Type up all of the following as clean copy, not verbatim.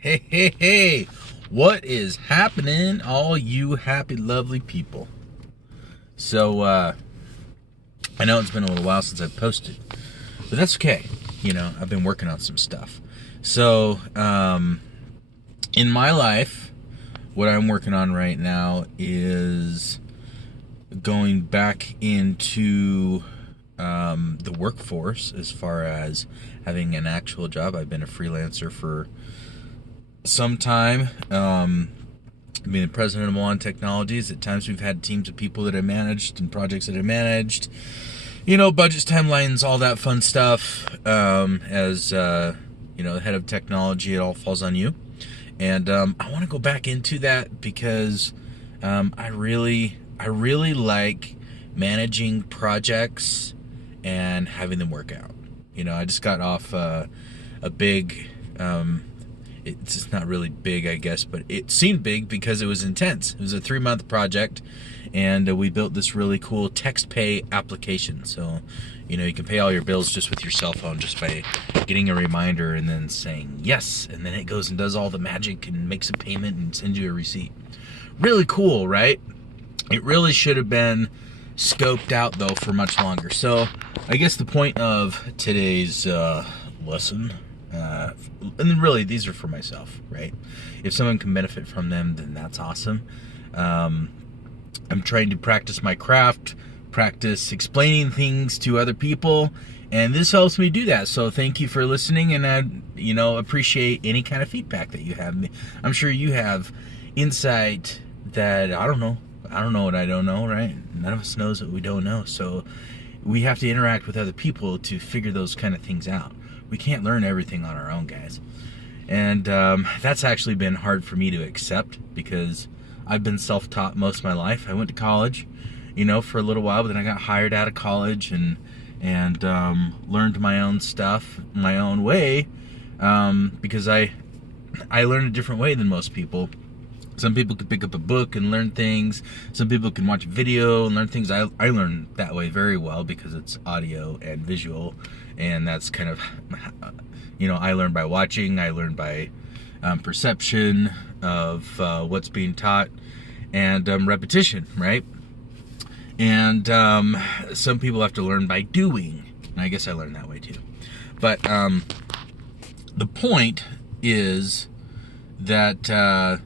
Hey, hey, hey, what is happening, all you happy, lovely people? So, I know it's been a little while since I've posted, but that's okay. I've been working on some stuff. So, in my life, what I'm working on right now is going back into the workforce as far as having an actual job. I've been a freelancer for some time. Being the president of Milan Technologies, at times we've had teams of people that I managed and projects that I managed. Budgets, timelines, all that fun stuff. As the head of technology, it all falls on you. And I want to go back into that because I really like managing projects and having them work out. I just got off a big. It's not really big, I guess, but it seemed big because it was intense. It was a 3-month project, and we built this really cool text pay application. So, you can pay all your bills just with your cell phone, just by getting a reminder and then saying yes, and then it goes and does all the magic and makes a payment and sends you a receipt. Really cool, right? It really should have been scoped out, though, for much longer. So, I guess the point of today's lesson, and then really these are for myself, right? If someone can benefit from them, then that's awesome. I'm trying to practice my craft, practice explaining things to other people, and this helps me do that. So thank you for listening, and I appreciate any kind of feedback that you have. I'm sure you have insight that I don't know what I don't know, right? None of us knows what we don't know, so we have to interact with other people to figure those kind of things out. We can't learn everything on our own, guys. And that's actually been hard for me to accept because I've been self-taught most of my life. I went to college, for a little while, but then I got hired out of college and learned my own stuff my own way because I learned a different way than most people. Some people could pick up a book and learn things. Some people can watch video and learn things. I learn that way very well because it's audio and visual, and that's kind of, I learn by watching. I learn by perception of what's being taught and repetition, right? And some people have to learn by doing, and I guess I learned that way too. But the point is that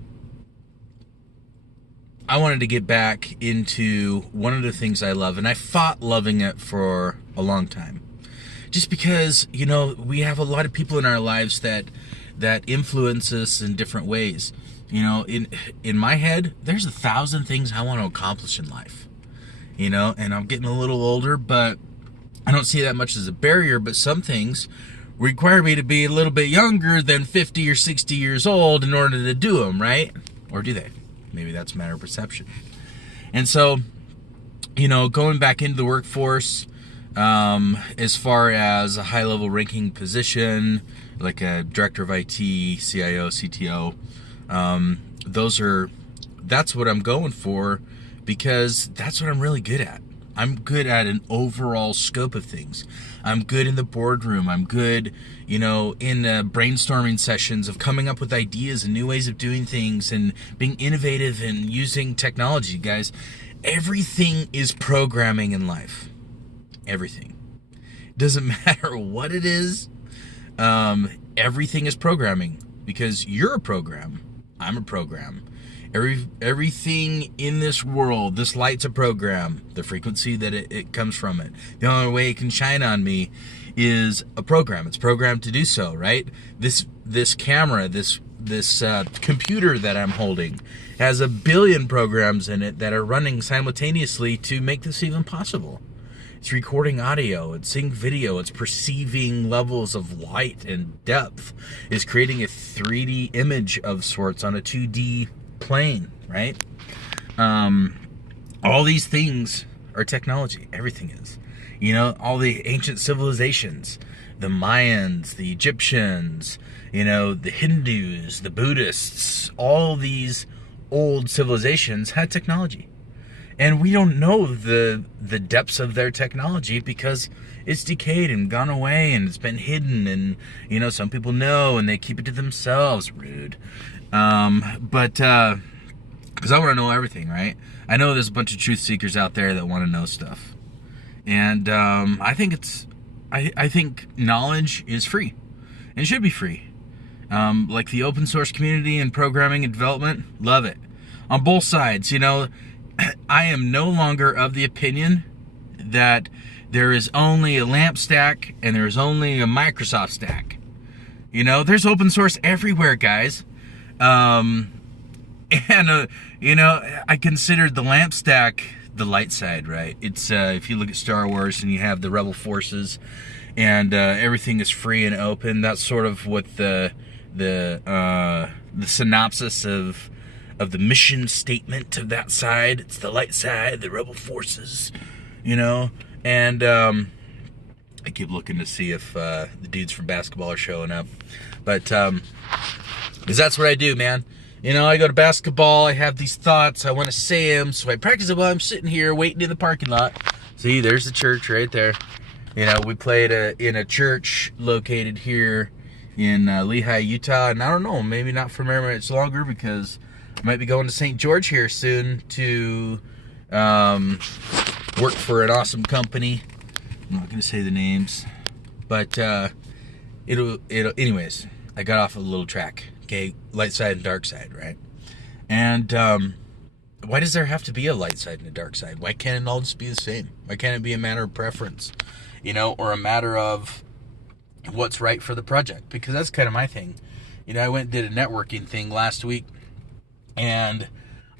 I wanted to get back into one of the things I love, and I fought loving it for a long time. Just because, we have a lot of people in our lives that influence us in different ways. In my head, there's 1,000 things I want to accomplish in life. And I'm getting a little older, but I don't see that much as a barrier, but some things require me to be a little bit younger than 50 or 60 years old in order to do them, right? Or do they? Maybe that's a matter of perception. And so, going back into the workforce, as far as a high-level ranking position, like a director of IT, CIO, CTO, that's what I'm going for because that's what I'm really good at. I'm good at an overall scope of things. I'm good in the boardroom. I'm good, in brainstorming sessions of coming up with ideas and new ways of doing things and being innovative and using technology, guys. Everything is programming in life. Everything. Doesn't matter what it is. Everything is programming because you're a program. I'm a program. Everything in this world, this light's a program. The frequency that it comes from it. The only way it can shine on me is a program. It's programmed to do so, right? This camera, this computer that I'm holding has 1 billion programs in it that are running simultaneously to make this even possible. It's recording audio, it's seeing video, it's perceiving levels of light and depth, it's creating a 3D image of sorts on a 2D plane, right? All these things are technology. Everything is. All the ancient civilizations, the Mayans, the Egyptians, the Hindus, the Buddhists, all these old civilizations had technology. And we don't know the depths of their technology because it's decayed and gone away and it's been hidden, and some people know and they keep it to themselves. Rude. But because I want to know everything, right? I know there's a bunch of truth seekers out there that want to know stuff, and I think knowledge is free and should be free. Like the open source community and programming and development, love it on both sides. I am no longer of the opinion that there is only a LAMP stack and there's only a Microsoft stack. There's open source everywhere, guys. I considered the LAMP stack the light side, right? It's if you look at Star Wars and you have the rebel forces and everything is free and open. That's sort of what the synopsis of the mission statement of that side. It's the light side, the rebel forces, and I keep looking to see if the dudes from basketball are showing up, but because that's what I do, man. I go to basketball, I have these thoughts, I want to say them, so I practice it while I'm sitting here waiting in the parking lot. See, there's the church right there. We played in a church located here in Lehigh, Utah, and I don't know, maybe not for very much longer because I might be going to St. George here soon to work for an awesome company. I'm not going to say the names, but it'll. Anyways, I got off a little track. Okay, light side and dark side, right? And why does there have to be a light side and a dark side? Why can't it all just be the same? Why can't it be a matter of preference, or a matter of what's right for the project? Because that's kind of my thing. I went and did a networking thing last week, and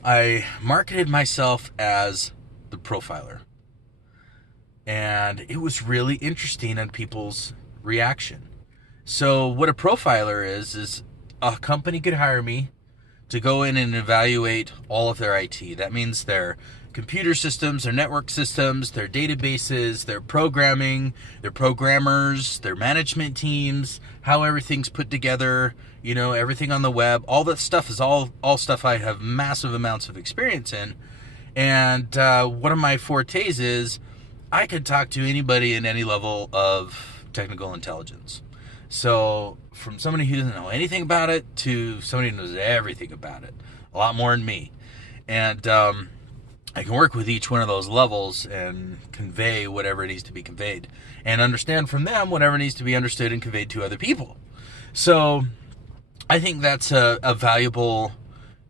I marketed myself as the profiler. And it was really interesting on people's reaction. So what a profiler is a company could hire me to go in and evaluate all of their IT. That means their computer systems, their network systems, their databases, their programming, their programmers, their management teams, how everything's put together, everything on the web. All that stuff is all stuff I have massive amounts of experience in. And one of my fortes is I could talk to anybody in any level of technical intelligence. So from somebody who doesn't know anything about it to somebody who knows everything about it, a lot more than me. And I can work with each one of those levels and convey whatever needs to be conveyed and understand from them whatever needs to be understood and conveyed to other people. So I think that's a valuable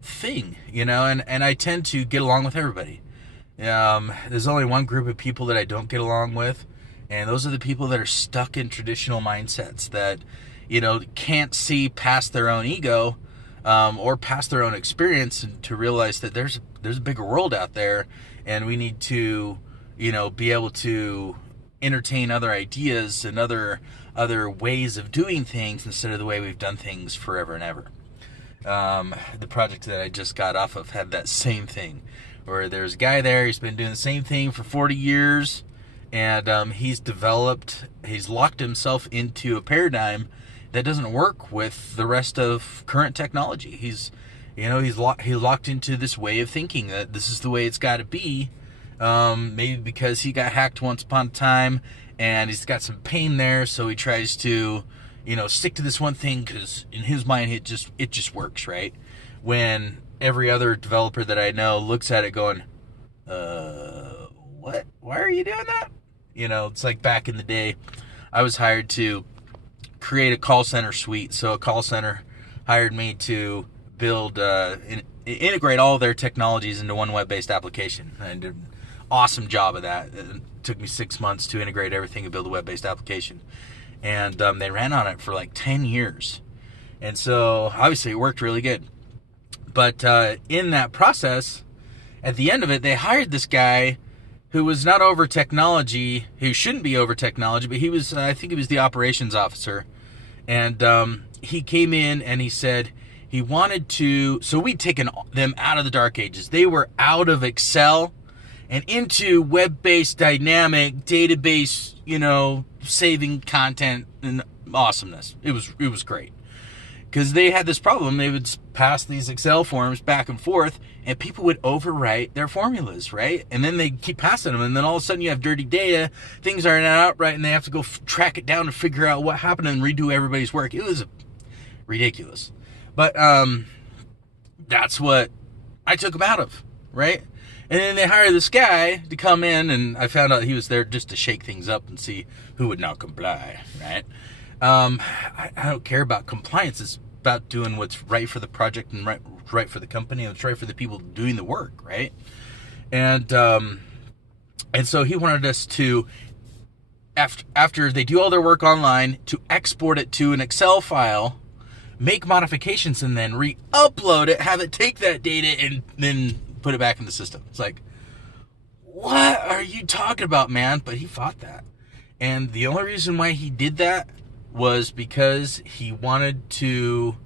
thing, and I tend to get along with everybody. There's only one group of people that I don't get along with, and those are the people that are stuck in traditional mindsets that, can't see past their own ego or past their own experience and to realize that there's a bigger world out there, and we need to, be able to entertain other ideas and other ways of doing things instead of the way we've done things forever and ever. The project that I just got off of had that same thing, where there's a guy there, he's been doing the same thing for 40 years, and he's locked himself into a paradigm that doesn't work with the rest of current technology. He's locked into this way of thinking that this is the way it's got to be, maybe because he got hacked once upon a time, and he's got some pain there, so he tries to, stick to this one thing because in his mind it just works, right? When every other developer that I know looks at it going, what? Why are you doing that? It's like back in the day, I was hired to create a call center suite. So a call center hired me to build, integrate all of their technologies into one web-based application. I did an awesome job of that. It took me 6 months to integrate everything and build a web-based application. And they ran on it for like 10 years. And so obviously it worked really good. But in that process, at the end of it, they hired this guy who was not over technology, who shouldn't be over technology, but he was, I think he was the operations officer. And he came in and he said he wanted to, so we'd taken them out of the dark ages. They were out of Excel and into web-based dynamic database, saving content and awesomeness. It was great. because they had this problem. They would pass these Excel forms back and forth, and people would overwrite their formulas, right? And then they keep passing them, and then all of a sudden you have dirty data, things aren't out right, and they have to go track it down and figure out what happened and redo everybody's work. It was ridiculous. But that's what I took them out of, right? And then they hired this guy to come in, and I found out he was there just to shake things up and see who would not comply, right? I don't care about compliance. It's about doing what's right for the project and right for the company, and what's right for the people doing the work, right? And so he wanted us to, after they do all their work online, to export it to an Excel file, make modifications, and then re-upload it, have it take that data, and then put it back in the system. It's like, what are you talking about, man? But he fought that. And the only reason why he did that was because he wanted to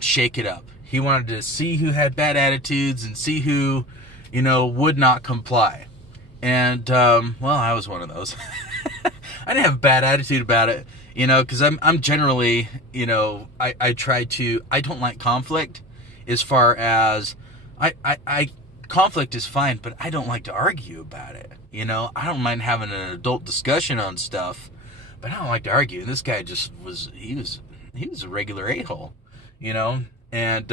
shake it up. He wanted to see who had bad attitudes and see who, would not comply. And, well, I was one of those. I didn't have a bad attitude about it, because I'm generally, I don't like conflict as far as, conflict is fine, but I don't like to argue about it. I don't mind having an adult discussion on stuff, but I don't like to argue. And this guy he was a regular a-hole, and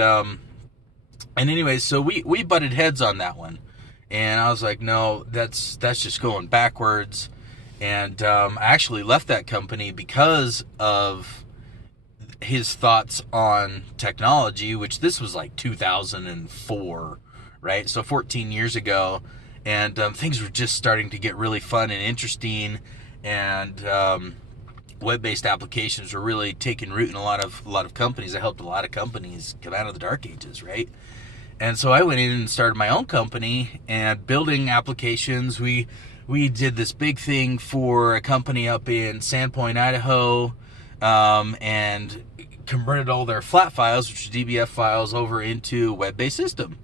anyways, so we butted heads on that one. And I was like, no, that's just going backwards. And I actually left that company because of his thoughts on technology, which this was like 2004, right? So 14 years ago. And things were just starting to get really fun and interesting. And web-based applications were really taking root in a lot of companies. I helped a lot of companies come out of the dark ages, right? And so I went in and started my own company and building applications. We did this big thing for a company up in Sandpoint, Idaho, and converted all their flat files, which are DBF files, over into a web-based system.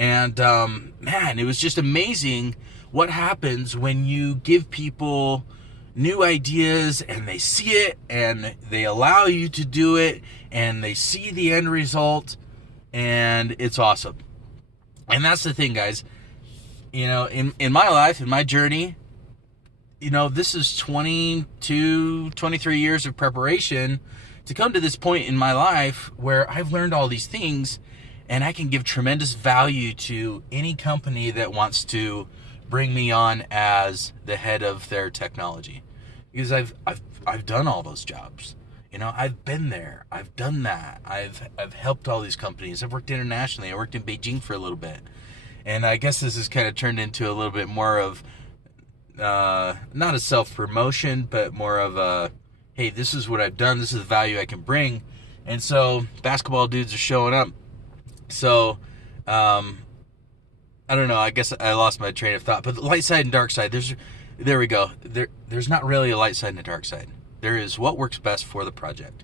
And man, it was just amazing what happens when you give people new ideas and they see it and they allow you to do it and they see the end result, and it's awesome. And that's the thing, guys. In my life, in my journey, this is 22, 23 years of preparation to come to this point in my life where I've learned all these things, and I can give tremendous value to any company that wants to bring me on as the head of their technology, because I've done all those jobs. I've been there. I've done that. I've helped all these companies. I've worked internationally. I worked in Beijing for a little bit. And I guess this has kind of turned into a little bit more of, not a self-promotion, but more of a, hey, this is what I've done. This is the value I can bring. And so basketball dudes are showing up. So, I don't know. I guess I lost my train of thought. But the light side and dark side, there we go. There's not really a light side and a dark side. There is what works best for the project.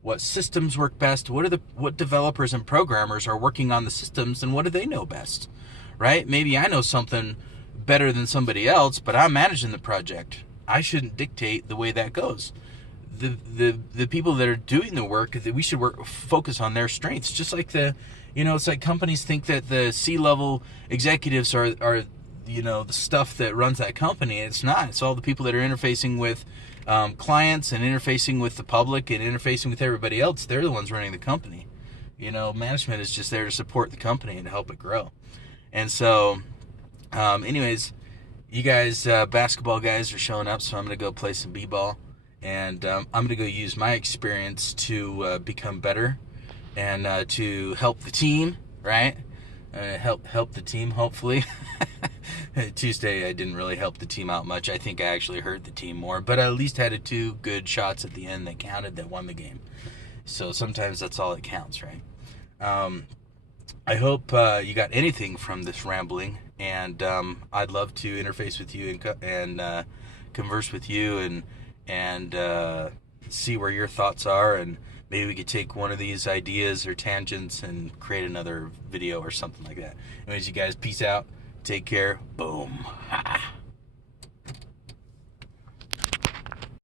What systems work best? What developers and programmers are working on the systems, and what do they know best? Right? Maybe I know something better than somebody else, but I'm managing the project. I shouldn't dictate the way that goes. The people that are doing the work, that we should focus on their strengths. Just like it's like companies think that the C-level executives are the stuff that runs that company. It's not. It's all the people that are interfacing with clients and interfacing with the public and interfacing with everybody else. They're the ones running the company. Management is just there to support the company and to help it grow. And so, anyways, you guys, basketball guys, are showing up, so I'm going to go play some b-ball. And I'm going to go use my experience to become better and to help the team, right? Help the team, hopefully. Tuesday, I didn't really help the team out much. I think I actually hurt the team more. But I at least had 2 good shots at the end that counted, that won the game. So sometimes that's all that counts, right? I hope you got anything from this rambling. And I'd love to interface with you and converse with you and see where your thoughts are, and maybe we could take one of these ideas or tangents and create another video or something like that. Anyways, you guys, peace out. Take care. Boom.